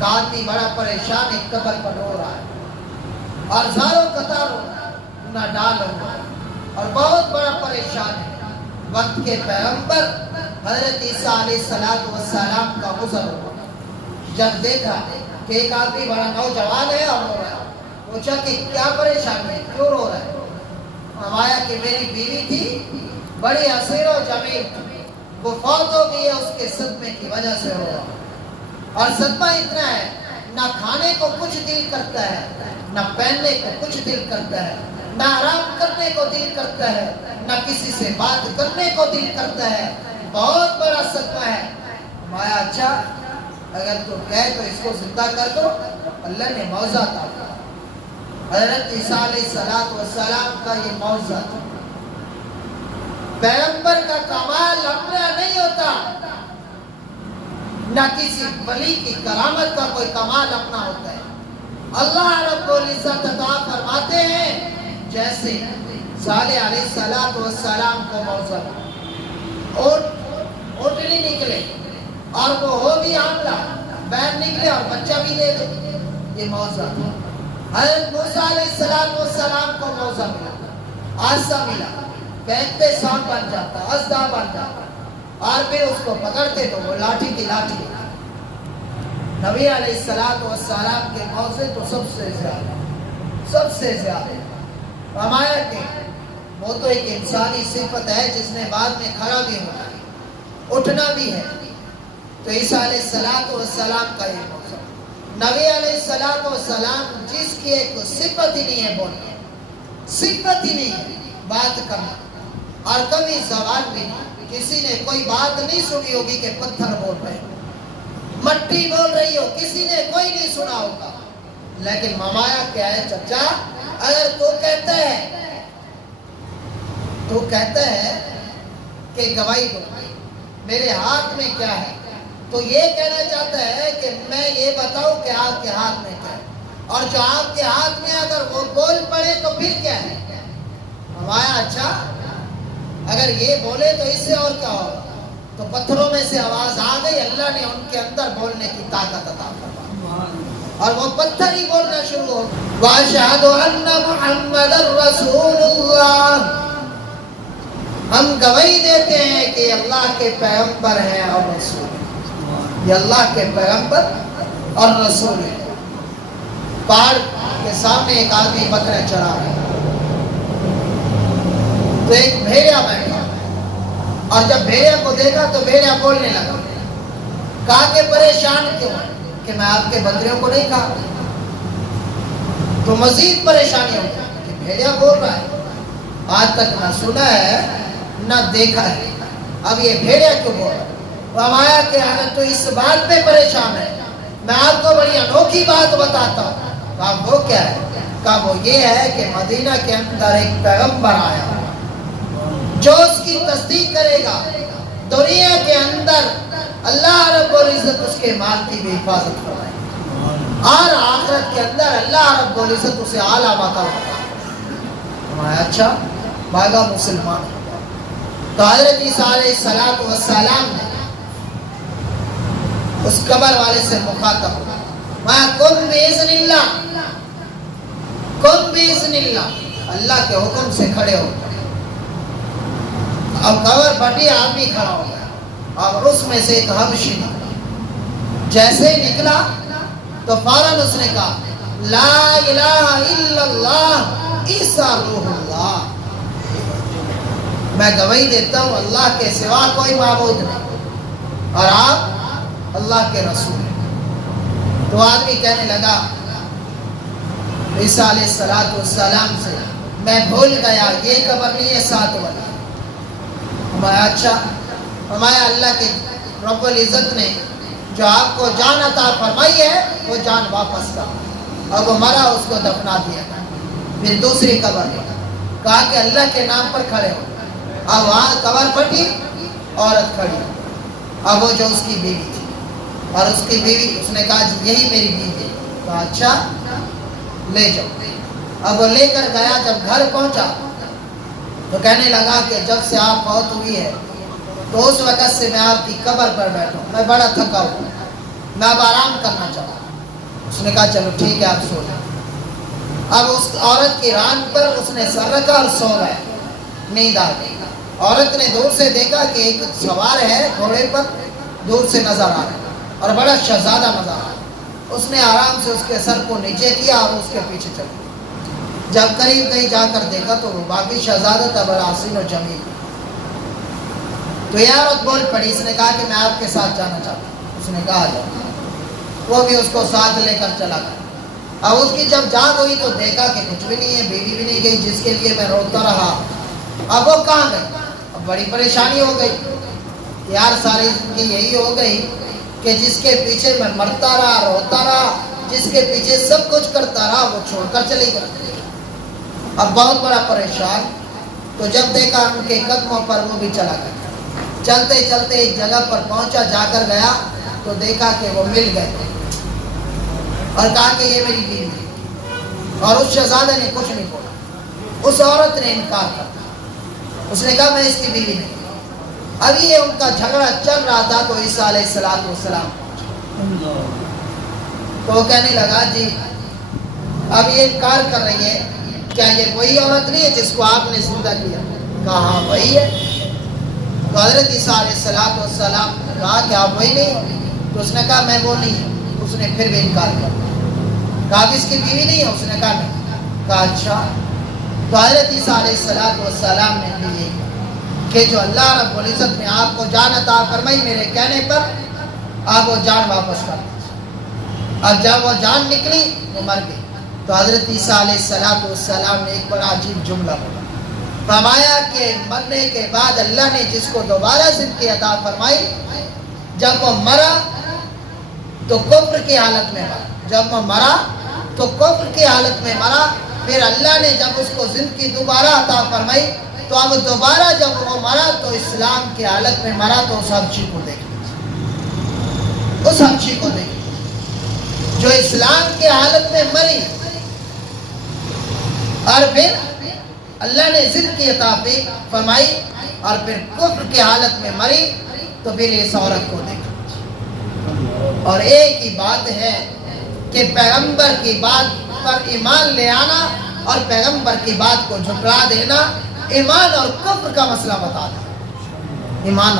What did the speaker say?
ایک آدمی بڑا پریشان ایک قبر پر رو رہا ہے اور ہزاروں قطار نہ ڈال ہوا ہے اور بہت بڑا پریشان ہے۔ وقت کے پیغمبر حضرت عیسیٰ علیہ السلام کا گزر ہوا، جب دیکھا کہ ایک آدمی بڑا نوجوان ہے اور رو رہا ہے، پوچھا کہ کیا پریشانی ہے، کیوں رو رہا ہے؟ فرمایا کہ میری بیوی تھی، بڑی حسین و جمیل تھی، وہ فوت ہو گئی ہے، اس کے صدمے کی وجہ سے رو رہا ہے۔ اور صدمہ اتنا ہے، نہ کھانے کو کچھ دل کرتا ہے، نہ پہننے کو کچھ دل کرتا ہے، نہ آرام کرنے کو دل کرتا ہے، نہ کسی سے بات کرنے کو دل کرتا ہے، بہت بڑا صدمہ ہے۔ فرمایا اچھا اگر تو کہے تو اس کو زندہ کر دو۔ اللہ نے معجزہ عطا کیا۔ حضرت عیسیٰ علیہ السلام کا یہ معجزہ تھا۔ پیغمبر کا کمال اپنا نہیں ہوتا، نہ کسی ولی کی کرامت کا کوئی کمال اپنا ہوتا ہے۔ اللہ رب العزت عطا فرماتے ہیں جیسے صالح علیہ السلام کو معجزہ اونٹنی نکلے اور وہ ہو بھی حاملہ، بین نکلے اور بچہ بھی دے دے، یہ معجزہ تھا۔ حضرت موسیٰ علیہ السلام کو معجزہ ملا، عصا ملا، پھینکتے سانپ بن جاتا، اژدہا بن جاتا، اور پھر اس کو پکڑتے تو وہ لاٹھی کی لاٹھی۔ نبی علیہ السلام کے معجزے تو سب سے زیادہ فرمایا کہ وہ تو ایک انسانی صفت ہے جس نے بعد میں کھڑا بھی ہونا ہے، اٹھنا بھی ہے۔ تو عیسیٰ علیہ السلام کا یہ معجزہ، نبی علیہ السلام جس کی ایک صفت ہی نہیں ہے بولنا، صفت ہی نہیں ہے بات کرنا، اور کبھی زبان بھی نہیں، کسی نے کوئی بات نہیں سنی ہوگی کہ پتھر بول رہے ہیں، مٹی بول رہی ہو، کسی نے کوئی نہیں سنا ہوگا۔ لیکن ممایا کیا ہے چچا، اگر تو کہتا ہے کہ گواہی دو، میرے ہاتھ میں کیا ہے، تو یہ کہنا چاہتا ہے کہ میں یہ بتاؤں کہ آپ کے ہاتھ میں کیا ہے، اور جو آپ کے ہاتھ میں اگر وہ بول پڑے تو پھر کیا ہے؟ ممایا اچھا اگر یہ بولے تو اس سے اور کیا ہوگا؟ تو پتھروں میں سے آواز آ گئی، اللہ نے ان کے اندر بولنے کی طاقت عطا فرمائی اور وہ پتھر ہی بولنا شروع ہو گئے۔ وَأَشْهَدُ أَنَّ مُحَمَّدًا رَّسُولُ اللَّهِ، ہم گواہی دیتے ہیں کہ یہ اللہ کے پیغمبر ہیں اور رسول ہیں، یہ اللہ کے پیغمبر اور رسول ہیں۔ پہاڑ کے سامنے ایک آدمی بکرے چرا رہا ہے، تو ایک بھیڑیا بیٹھا، اور جب بھیڑیا کو دیکھا تو بھیڑیا بولنے لگا، کہا کہ پریشان کیوں ہے کہ میں آپ کے بکریوں کو نہیں کھا، تو مزید پریشانی ہو گئی کہ بھیڑیا بول رہا ہے، آج تک نہ سنا ہے نہ دیکھا ہے، اب یہ بھیڑیا کیوں بول رہا ہے؟ فرمایا کہ اگر تو اس بات پہ پریشان ہے، میں آپ کو بڑی انوکھی بات بتاتا ہوں۔ کہا وہ کیا ہے؟ کہا وہ یہ ہے کہ مدینہ کے اندر ایک پیغمبر آیا جو اس کی تصدیق کرے گا، دنیا کے اندر اللہ رب العزت اس کے مال کی بھی حفاظت کرائے گا، اور آخرت کے اندر اللہ رب العزت اسے اعلیٰ مقام عطا فرمائے۔ اچھا بھاگا مسلمان، تو حضرت عیسیٰ علیہ السلام نے اس قبر والے سے مخاطب ہوا، میں کن بِإِذْنِ اللہ، کن بِإِذْنِ اللہ، اللہ کے حکم سے کھڑے ہو۔ اب قبر پھٹی، آدمی کھڑا ہو گیا اور اس میں سے ایک حبشی نکلا، جیسے ہی نکلا تو فوراً اس نے کہا لا الہ الا اللہ عیسیٰ روح اللہ، میں گواہی دیتا ہوں اللہ کے سوا کوئی معبود نہیں اور آپ اللہ کے رسول ہیں۔ تو آدمی کہنے لگا عیسیٰ علیہ السلام سے، میں بھول گیا یہ قبر نہیں ہے، ساتھ والا۔ فرمایا اچھا، فرمایا اللہ کے رب العزت نے جو آپ کو جان عطا فرمائی ہے وہ جان واپس کر، اور وہ مرا اس کو دفنا دیا۔ پھر دوسری قبر کہا کہ اللہ کے نام پر کھڑے ہو۔ اب وہاں قبر پھٹی، عورت کھڑی، اب وہ جو اس کی بیوی تھی، اور اس کی بیوی، اس نے کہا جی یہی میری بیوی ہے۔ کہا اچھا لے جاؤ۔ اب وہ لے کر گیا، جب گھر پہنچا تو کہنے لگا کہ جب سے آپ فوت ہوئی ہے تو اس وقت سے میں آپ کی قبر پر بیٹھا ہوں، میں بڑا تھکا ہوں، میں اب آرام کرنا چاہتا ہوں۔ اس نے کہا چلو ٹھیک ہے آپ سو جائیں۔ اب اس عورت کی ران پر اس نے سر رکھا اور سو گیا، نیند آ گئی۔ عورت نے دور سے دیکھا کہ ایک سوار ہے گھوڑے پر، دور سے نظر آ رہا ہے اور بڑا شہزادہ نظر آ رہا ہے۔ اس نے آرام سے اس کے سر کو نیچے کیا اور اس کے پیچھے چل گیا۔ جب قریب گئی جا کر دیکھا تو وہ باقی شہزادہ تھا، بڑا حسین و جمیل۔ تو یہ عورت بول پڑی، اس نے کہا کہ میں آپ کے ساتھ جانا چاہتا ہوں۔ اس نے کہا جاؤ۔ وہ بھی اس کو ساتھ لے کر چلا گیا۔ اب اس کی جب جاگ ہوئی تو دیکھا کہ کچھ بھی نہیں ہے، بیوی بھی نہیں گئی جس کے لیے میں روتا رہا۔ اب وہ کہاں گئی؟ اب بڑی پریشانی ہو گئی، یار ساری زندگی یہی ہو گئی کہ جس کے پیچھے میں مرتا رہا، روتا رہا، جس کے پیچھے سب کچھ کرتا رہا، وہ چھوڑ کر چلی گئی۔ اب بہت بڑا پریشان، تو جب دیکھا ان کے قدموں پر وہ بھی چلا گیا۔ چلتے چلتے ایک جگہ پر پہنچا، جا کر گیا تو دیکھا کہ وہ مل گئے اور کہا کہ یہ میری بیوی ہے۔ اور اس شہزادے نے کچھ نہیں بولا، اس عورت نے انکار کر دیا۔ اس نے کہا میں اس کی بیوی نہیں۔ ابھی یہ ان کا جھگڑا چل رہا تھا تو عیسیٰ علیہ السلام پہنچے۔ تو وہ کہنے لگا جی اب یہ انکار کر رہی ہے، کیا یہ وہی عورت نہیں ہے جس کو آپ نے زندہ کیا؟ کہا ہاں وہی ہے۔ تو حضرت عیسیٰ علیہ السلام نے کہا کہ آپ وہی نہیں ہو؟ تو اس نے کہا میں وہ نہیں ہوں۔ اس نے پھر بھی انکار کر دیا۔ کہا کہ اس کی بیوی نہیں ہے؟ اس نے کہا نہیں۔ کہا اچھا۔ تو حضرت عیسیٰ علیہ السلام نے بھی یہ کہ جو اللہ رب العزت نے آپ کو جان عطا فرمائی میرے کہنے پر، آپ وہ جان واپس کر دیں۔ اب جب وہ جان نکلی وہ مر گئی۔ تو حضرت عیسیٰ علیہ السلام نے ایک بڑا عجیب جملہ بولا، فرمایا کہ مرنے کے بعد اللہ نے جس کو دوبارہ زندگی عطا فرمائی، جب وہ مرا تو کفر کی حالت میں مرا، جب وہ مرا تو کفر کی حالت میں مرا۔ پھر اللہ نے جب اس کو زندگی دوبارہ عطا فرمائی تو اب دوبارہ جب وہ مرا تو اسلام کی حالت میں مرا۔ تو اس حبشی کو دیکھ، اس حبشی کو دیکھ جو اسلام کی حالت میں مری اور پھر اللہ نے زندگی عطا فرمائی اور پھر کفر کی حالت میں مری۔ تو پھر اس عورت کو دیکھ، اور ایک ہی بات ہے کہ پیغمبر کی بات پر ایمان لے آنا اور پیغمبر کی بات کو جھٹلا دینا ایمان اور کفر کا مسئلہ بتا دیا۔ ایمان